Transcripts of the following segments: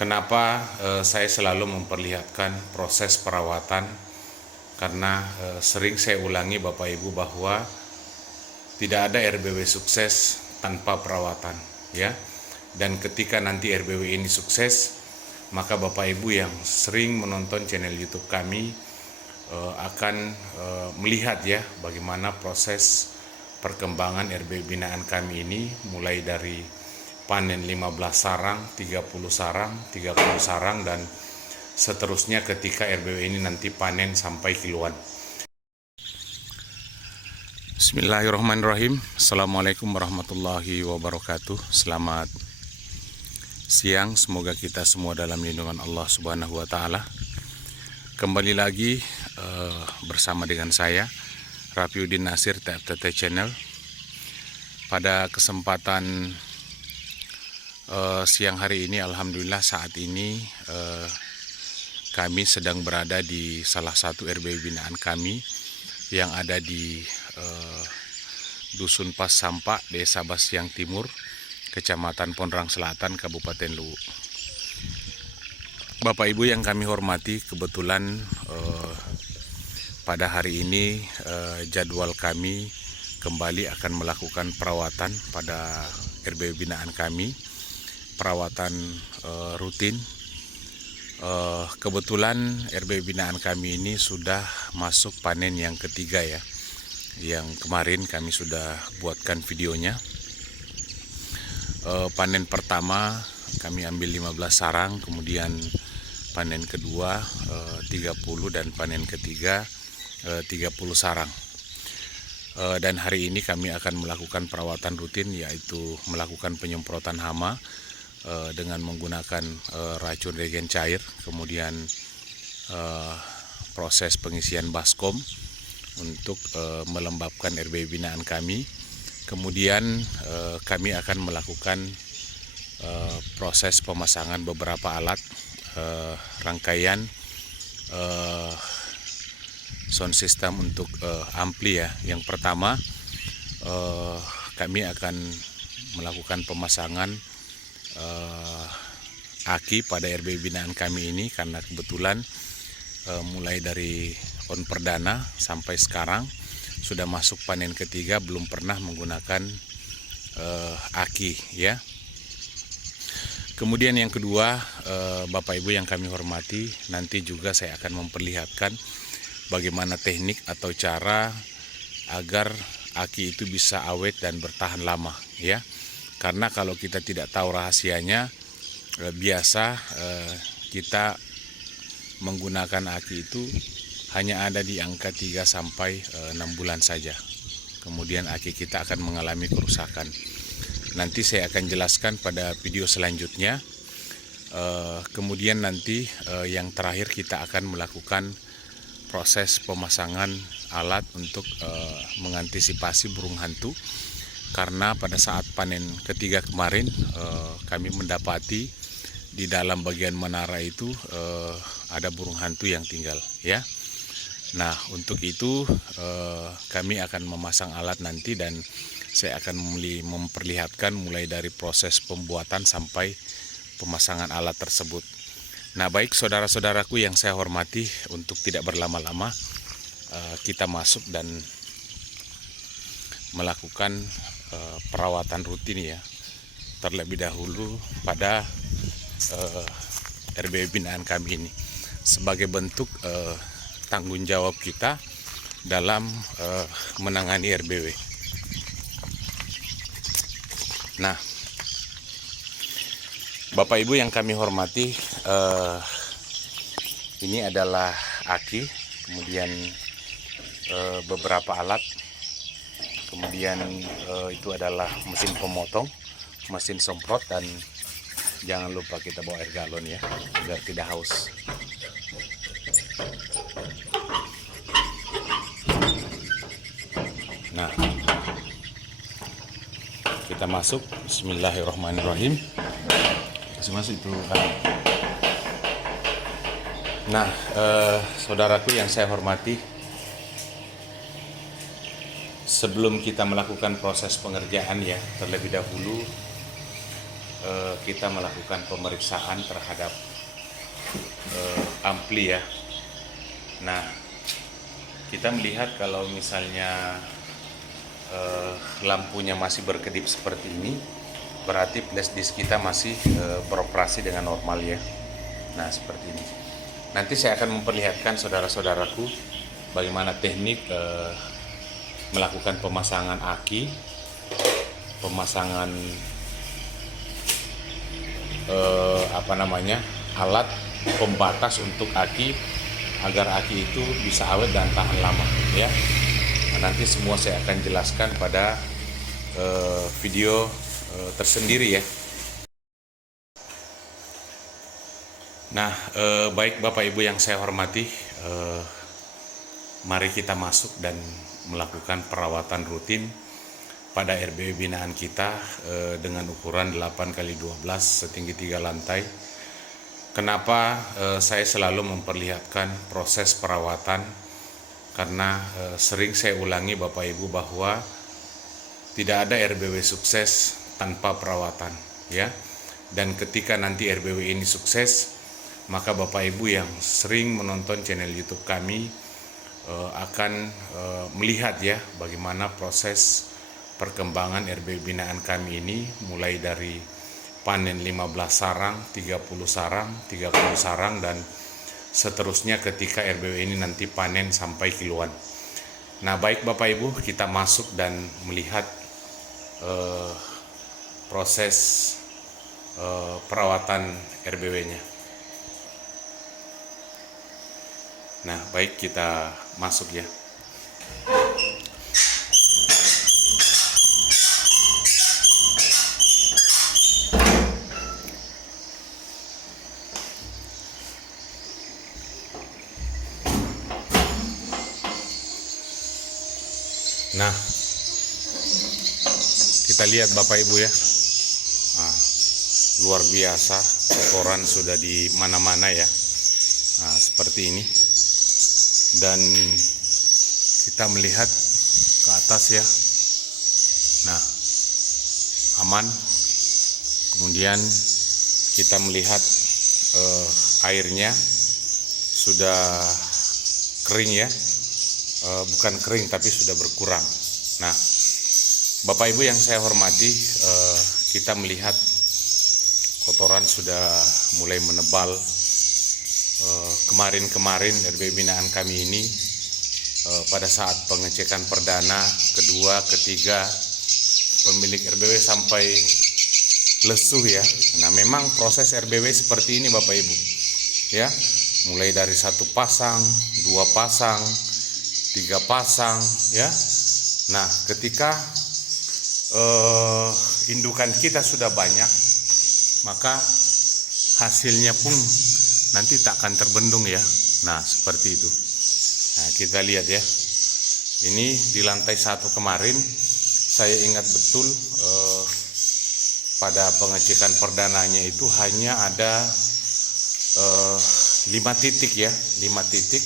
Kenapa saya selalu memperlihatkan proses perawatan? Karena sering saya ulangi Bapak Ibu bahwa tidak ada RBW sukses tanpa perawatan, ya. Dan ketika nanti RBW ini sukses, maka Bapak Ibu yang sering menonton channel YouTube kami akan melihat ya bagaimana proses perkembangan RBW binaan kami ini, mulai dari panen 15 sarang, 30 sarang, 30 sarang, dan seterusnya ketika RBW ini nanti panen sampai kiloan. Bismillahirrahmanirrahim. Assalamualaikum warahmatullahi wabarakatuh. Selamat siang, semoga kita semua dalam lindungan Allah Subhanahu wa Ta'ala. Kembali lagi bersama dengan saya, Rafiuddin Nasir, TFTT Channel. Pada kesempatan siang hari ini, alhamdulillah saat ini kami sedang berada di salah satu RBW binaan kami yang ada di Dusun Pas Sampak, Desa Basyang Timur, Kecamatan Pondrang Selatan, Kabupaten Luwu. Bapak Ibu yang kami hormati, kebetulan pada hari ini jadwal kami kembali akan melakukan perawatan pada RBW binaan kami, perawatan rutin. Kebetulan RBW binaan kami ini sudah masuk panen yang ketiga ya. Yang kemarin kami sudah buatkan videonya. Panen pertama kami ambil 15 sarang, kemudian panen kedua 30, dan panen ketiga 30 sarang. Dan hari ini kami akan melakukan perawatan rutin, yaitu melakukan penyemprotan hama dengan menggunakan racun reagen cair, kemudian proses pengisian baskom untuk melembabkan RBW binaan kami. Kemudian kami akan melakukan proses pemasangan beberapa alat rangkaian sound system untuk ampli ya. Yang pertama kami akan melakukan pemasangan aki pada RBW binaan kami ini, karena kebetulan mulai dari on perdana sampai sekarang sudah masuk panen ketiga belum pernah menggunakan aki ya. Kemudian yang kedua, Bapak Ibu yang kami hormati, nanti juga saya akan memperlihatkan bagaimana teknik atau cara agar aki itu bisa awet dan bertahan lama ya. Karena kalau kita tidak tahu rahasianya, biasa kita menggunakan aki itu hanya ada di angka 3 sampai 6 bulan saja. Kemudian aki kita akan mengalami kerusakan. Nanti saya akan jelaskan pada video selanjutnya. Kemudian nanti yang terakhir kita akan melakukan proses pemasangan alat untuk mengantisipasi burung hantu. Karena pada saat panen ketiga kemarin kami mendapati di dalam bagian menara itu ada burung hantu yang tinggal ya. Nah, untuk itu kami akan memasang alat nanti, dan saya akan memperlihatkan mulai dari proses pembuatan sampai pemasangan alat tersebut. Nah, baik saudara-saudaraku yang saya hormati, untuk tidak berlama-lama kita masuk dan melakukan perawatan rutin ya, terlebih dahulu pada RBW binaan kami ini, sebagai bentuk tanggung jawab kita dalam menangani RBW. Nah, Bapak Ibu yang kami hormati, ini adalah aki, kemudian beberapa alat. Kemudian itu adalah mesin pemotong, mesin semprot, dan jangan lupa kita bawa air galon ya, agar tidak haus. Nah, kita masuk. Bismillahirrahmanirrahim. Masuk itu. Nah, saudaraku yang saya hormati, sebelum kita melakukan proses pengerjaan ya, terlebih dahulu kita melakukan pemeriksaan terhadap ampli ya. Nah, kita melihat kalau misalnya lampunya masih berkedip seperti ini, berarti flash disk kita masih beroperasi dengan normal ya. Nah, seperti ini. Nanti saya akan memperlihatkan saudara-saudaraku bagaimana teknik melakukan pemasangan aki, pemasangan alat pembatas untuk aki agar aki itu bisa awet dan tahan lama ya. Nah, nanti semua saya akan jelaskan pada video tersendiri ya. Nah, baik Bapak Ibu yang saya hormati, mari kita masuk dan melakukan perawatan rutin pada RBW binaan kita dengan ukuran 8x12 setinggi 3 lantai. Kenapa saya selalu memperlihatkan proses perawatan? Karena sering saya ulangi Bapak Ibu bahwa tidak ada RBW sukses tanpa perawatan ya. Dan ketika nanti RBW ini sukses, maka Bapak Ibu yang sering menonton channel YouTube kami akan melihat ya bagaimana proses perkembangan RBW binaan kami ini, mulai dari panen 15 sarang, 30 sarang, 30 sarang, dan seterusnya ketika RBW ini nanti panen sampai kiloan. Nah, baik Bapak Ibu, kita masuk dan melihat proses perawatan RBW-nya. Nah, baik, kita masuk ya. Nah, kita lihat Bapak Ibu ya. Nah, luar biasa, kotoran sudah di mana-mana ya. Nah, seperti ini. Dan kita melihat ke atas ya. Nah, aman. Kemudian kita melihat airnya sudah kering ya. Bukan kering tapi sudah berkurang. Nah, Bapak Ibu yang saya hormati, kita melihat kotoran sudah mulai menebal. Kemarin-kemarin RBW binaan kami ini pada saat pengecekan perdana, kedua, ketiga, pemilik RBW sampai lesuh ya. Nah, memang proses RBW seperti ini Bapak Ibu ya, mulai dari 1 pasang, 2 pasang, 3 pasang ya. Nah, ketika indukan kita sudah banyak, maka hasilnya pun nanti tak akan terbendung ya. Nah, seperti itu. Nah, kita lihat ya. Ini di lantai 1 kemarin saya ingat betul pada pengecekan perdananya itu hanya ada 5 titik ya, 5 titik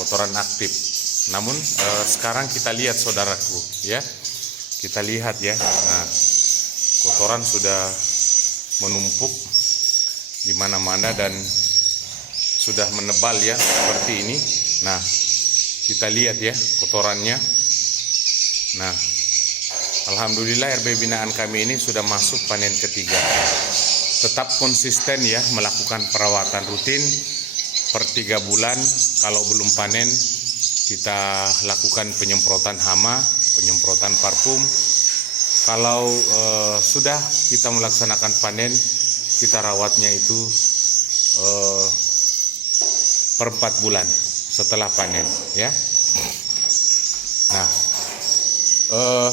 kotoran aktif. Namun sekarang kita lihat saudaraku ya, kita lihat ya. Nah, kotoran sudah menumpuk di mana-mana dan sudah menebal ya seperti ini. Nah, kita lihat ya kotorannya. Nah, alhamdulillah RBW binaan kami ini sudah masuk panen ketiga. Tetap konsisten ya melakukan perawatan rutin per 3 bulan. Kalau belum panen, kita lakukan penyemprotan hama, penyemprotan parfum. Kalau sudah kita melaksanakan panen, kita rawatnya itu per 4 bulan setelah panen ya. Nah,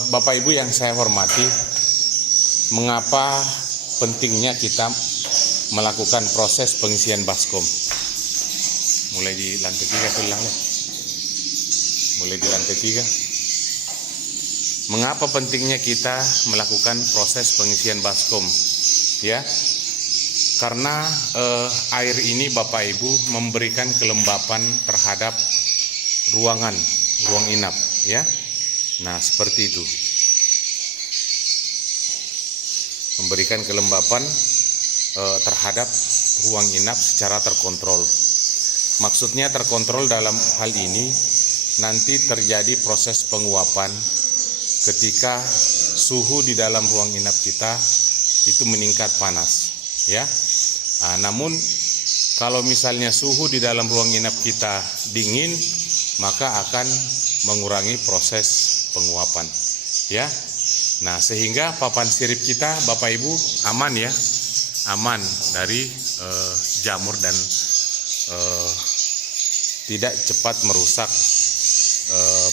Bapak Ibu yang saya hormati, mengapa pentingnya kita melakukan proses pengisian baskom? Mulai di lantai 3 pulang ya. Mulai di lantai 3. Mengapa pentingnya kita melakukan proses pengisian baskom? Ya, karena air ini Bapak Ibu memberikan kelembapan terhadap ruang inap ya. Nah, seperti itu. memberikan kelembapan terhadap ruang inap secara terkontrol. Maksudnya terkontrol dalam hal ini nanti terjadi proses penguapan ketika suhu di dalam ruang inap kita itu meningkat panas, ya. Namun kalau misalnya suhu di dalam ruang inap kita dingin, maka akan mengurangi proses penguapan, ya. Nah, sehingga papan sirip kita, Bapak Ibu, aman ya, aman dari jamur dan tidak cepat merusak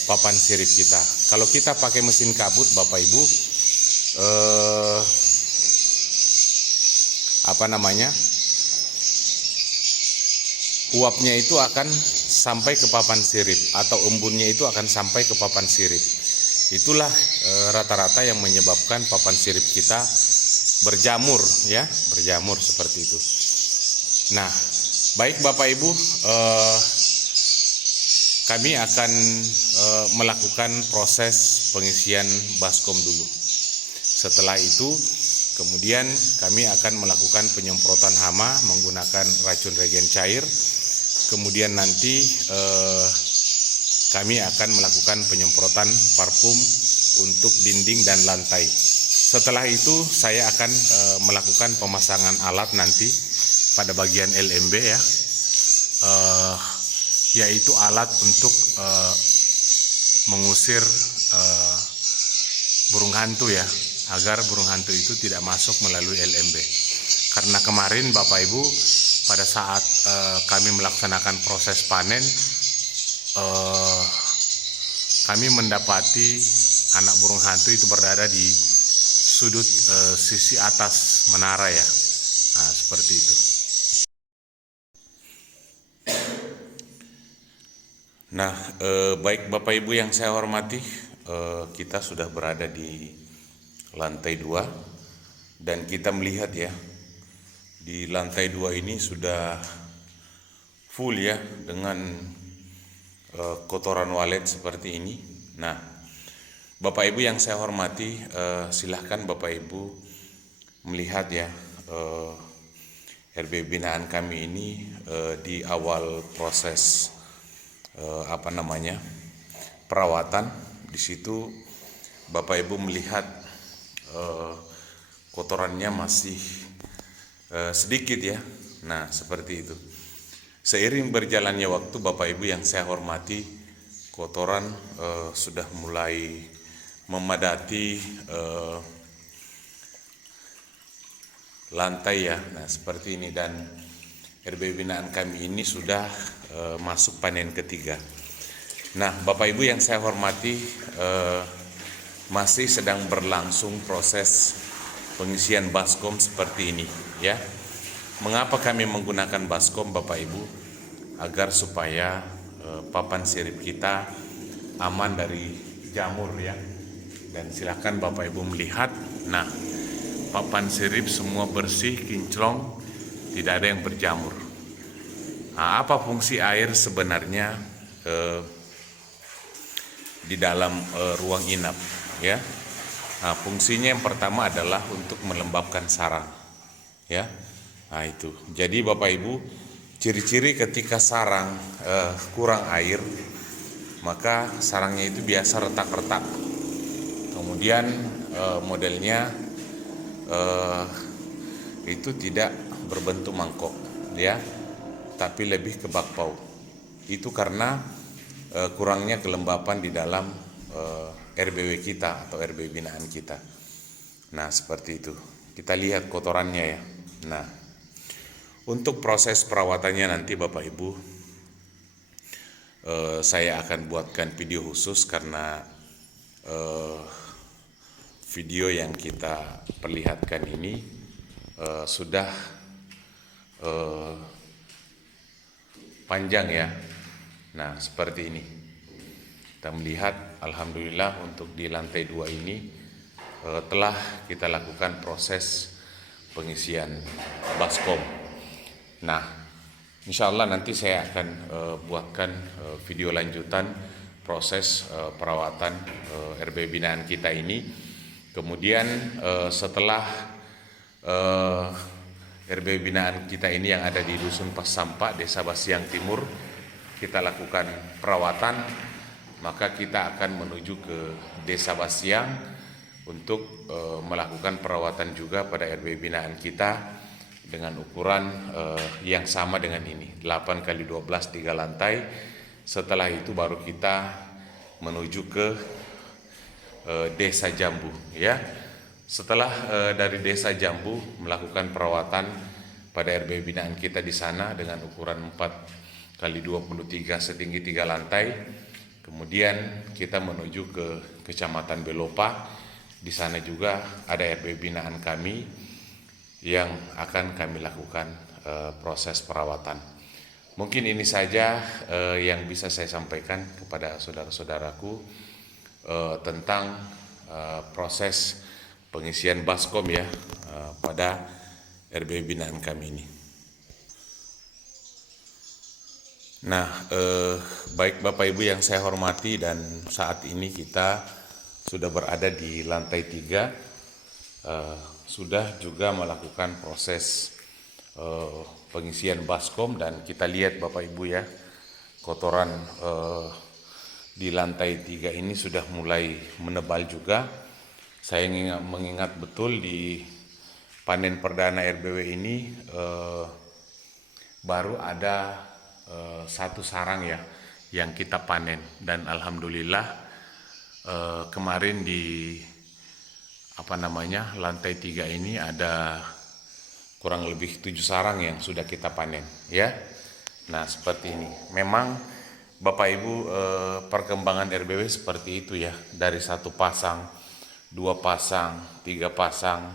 papan sirip kita. Kalau kita pakai mesin kabut, Bapak Ibu, uapnya itu akan sampai ke papan sirip atau embunnya itu akan sampai ke papan sirip. Itulah rata-rata yang menyebabkan papan sirip kita berjamur, ya, berjamur seperti itu. Nah, baik Bapak Ibu, kami akan melakukan proses pengisian baskom dulu. Setelah itu, kemudian kami akan melakukan penyemprotan hama menggunakan racun regen cair. Kemudian nanti kami akan melakukan penyemprotan parfum untuk dinding dan lantai. Setelah itu saya akan melakukan pemasangan alat nanti pada bagian LMB, ya, yaitu alat untuk mengusir burung hantu, ya, agar burung hantu itu tidak masuk melalui LMB. Karena kemarin Bapak Ibu pada saat kami melaksanakan proses panen, kami mendapati anak burung hantu itu berada di sudut sisi atas menara, ya. Nah, seperti itu. Nah, baik Bapak Ibu yang saya hormati, kita sudah berada di lantai 2 dan kita melihat, ya, di lantai 2 ini sudah full, ya, dengan kotoran walet seperti ini. Nah, Bapak Ibu yang saya hormati, silahkan Bapak Ibu melihat, ya, RB binaan kami ini di awal proses perawatan. Di situ Bapak Ibu melihat kotorannya masih sedikit, ya. Nah, seperti itu. Seiring berjalannya waktu, Bapak Ibu yang saya hormati, kotoran sudah mulai memadati lantai, ya. Nah, seperti ini, dan RB binaan kami ini sudah masuk panen ketiga. Nah, Bapak Ibu yang saya hormati, masih sedang berlangsung proses pengisian baskom seperti ini, ya. Mengapa kami menggunakan baskom, Bapak Ibu? Agar supaya papan sirip kita aman dari jamur, ya. Dan silakan Bapak Ibu melihat. Nah, papan sirip semua bersih, kinclong, tidak ada yang berjamur. Nah, apa fungsi air sebenarnya di dalam ruang inap, ya? Nah, fungsinya yang pertama adalah untuk melembabkan sarang, ya. Nah, itu. Jadi Bapak Ibu, ciri-ciri ketika sarang kurang air, maka sarangnya itu biasa retak-retak. Kemudian modelnya itu tidak berbentuk mangkok, ya, tapi lebih ke bakpao. Itu karena kurangnya kelembapan di dalam RBW kita atau RB binaan kita. Nah, seperti itu. Kita lihat kotorannya, ya. Nah, untuk proses perawatannya nanti Bapak Ibu, saya akan buatkan video khusus karena video yang kita perlihatkan ini sudah panjang, ya. Nah, seperti ini. Kita melihat, alhamdulillah, untuk di lantai 2 ini telah kita lakukan proses pengisian baskom. Nah, insya Allah nanti saya akan buatkan video lanjutan proses perawatan RB binaan kita ini. Kemudian setelah eh, RB binaan kita ini yang ada di Dusun Pasampa, Desa Basiang Timur, kita lakukan perawatan, maka kita akan menuju ke Desa Basiang untuk melakukan perawatan juga pada RB binaan kita dengan ukuran yang sama dengan ini, 8x12 3 lantai. Setelah itu baru kita menuju ke Desa Jambu, ya. Setelah dari Desa Jambu melakukan perawatan pada RB binaan kita di sana dengan ukuran 4x23 setinggi 3 lantai, kemudian kita menuju ke Kecamatan Belopa. Di sana juga ada RB binaan kami yang akan kami lakukan proses perawatan. Mungkin ini saja yang bisa saya sampaikan kepada saudara-saudaraku tentang proses pengisian baskom ya pada RB binaan kami ini. Nah, baik Bapak Ibu yang saya hormati, dan saat ini kita sudah berada di lantai 3, sudah juga melakukan proses pengisian baskom, dan kita lihat Bapak Ibu ya, kotoran di lantai 3 ini sudah mulai menebal juga. Saya mengingat betul di panen perdana RBW ini baru ada 1 sarang ya yang kita panen, dan alhamdulillah kemarin di lantai 3 ini ada kurang lebih 7 sarang yang sudah kita panen ya. Nah, seperti ini. Memang Bapak Ibu, perkembangan RBW seperti itu ya, dari 1 pasang, 2 pasang, 3 pasang.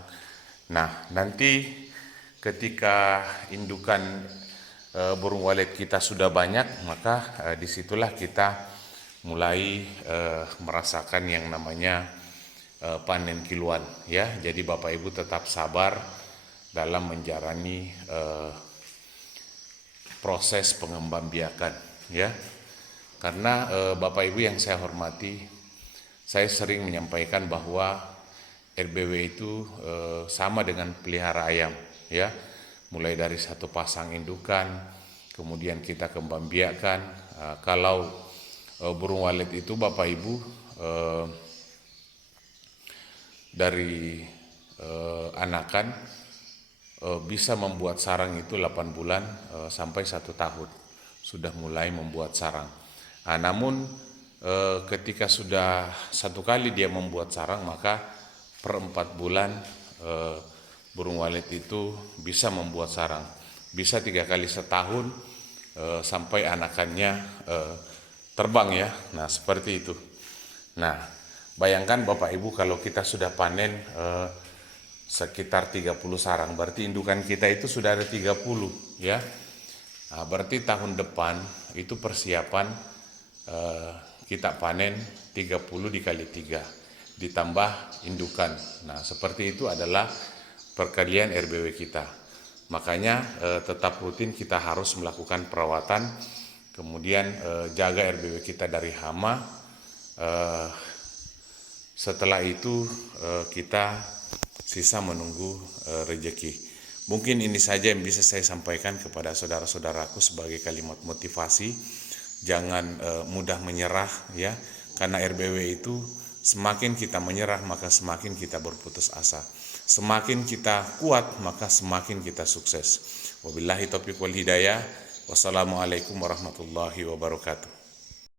Nah, nanti ketika indukan burung walet kita sudah banyak, maka disitulah kita mulai merasakan yang namanya panen kiluan ya. Jadi Bapak Ibu tetap sabar dalam menjalani proses pengembangbiakan ya. Karena Bapak Ibu yang saya hormati, saya sering menyampaikan bahwa RBW itu sama dengan pelihara ayam ya. Mulai dari 1 pasang indukan, kemudian kita kembang biakan. Kalau burung walet itu Bapak Ibu dari anakan bisa membuat sarang itu 8 bulan sampai 1 tahun sudah mulai membuat sarang. Nah, namun ketika sudah 1 kali dia membuat sarang, maka per 4 bulan burung walet itu bisa membuat sarang. Bisa 3 kali setahun sampai anakannya terbang ya. Nah, seperti itu. Nah, bayangkan Bapak Ibu kalau kita sudah panen sekitar 30 sarang, berarti indukan kita itu sudah ada 30 ya. Nah, berarti tahun depan itu persiapan kita panen 30 dikali 3 ditambah indukan. Nah, seperti itu adalah perkalian RBW kita. Makanya tetap rutin kita harus melakukan perawatan, kemudian jaga RBW kita dari hama. Setelah itu kita sisa menunggu rezeki. Mungkin ini saja yang bisa saya sampaikan kepada saudara-saudaraku sebagai kalimat motivasi. Jangan mudah menyerah ya, karena RBW itu semakin kita menyerah maka semakin kita berputus asa. Semakin kita kuat maka semakin kita sukses. Wabillahi taufiq wal hidayah. Wassalamualaikum warahmatullahi wabarakatuh.